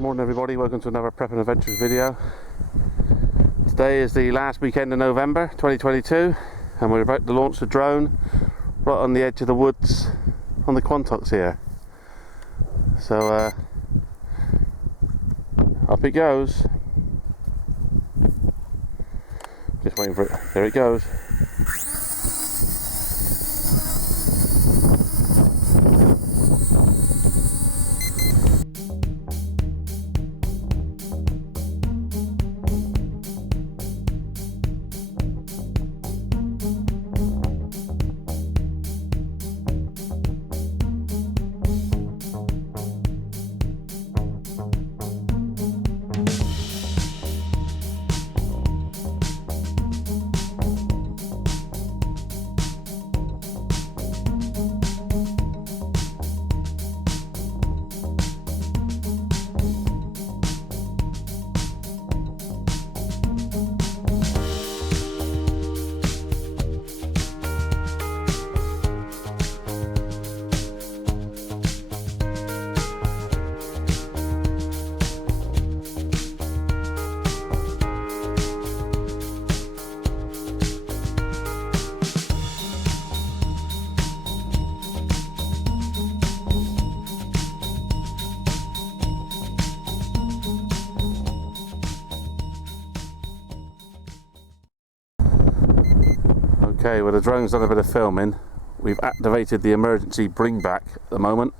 Good morning everybody, welcome to another Prep and Adventures video. Today is the last weekend of November 2022 and we're about to launch the drone right on the edge of the woods on the Quantocks here. So up it goes. Just waiting for it. There it goes. Okay, well the drone's done a bit of filming. We've activated the emergency bring back at the moment.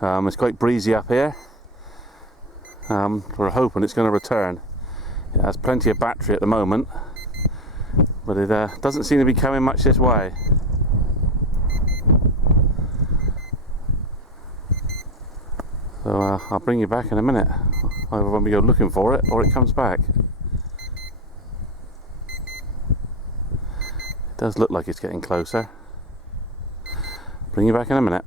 It's quite breezy up here. We're hoping it's going to return. It has plenty of battery at the moment, but it doesn't seem to be coming much this way. So I'll bring you back in a minute, either when we go looking for it or it comes back. Does look like it's getting closer. Bring you back in a minute.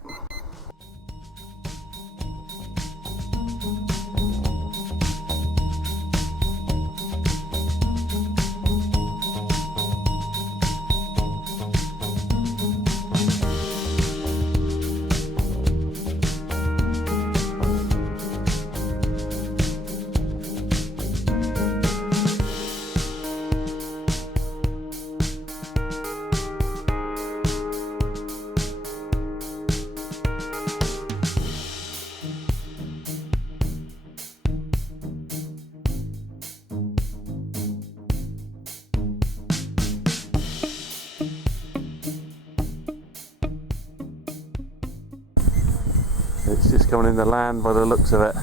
It's just coming in the land by the looks of it.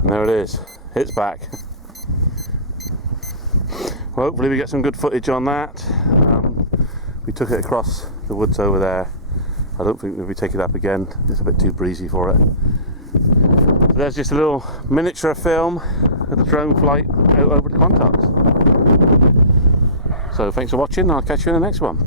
And there it is. It's back. Well, hopefully we get some good footage on that. We took it across the woods over there. I don't think we'll be taking it up again. It's a bit too breezy for it. So there's just a little miniature film of the drone flight out over the Quantocks. So thanks for watching. I'll catch you in the next one.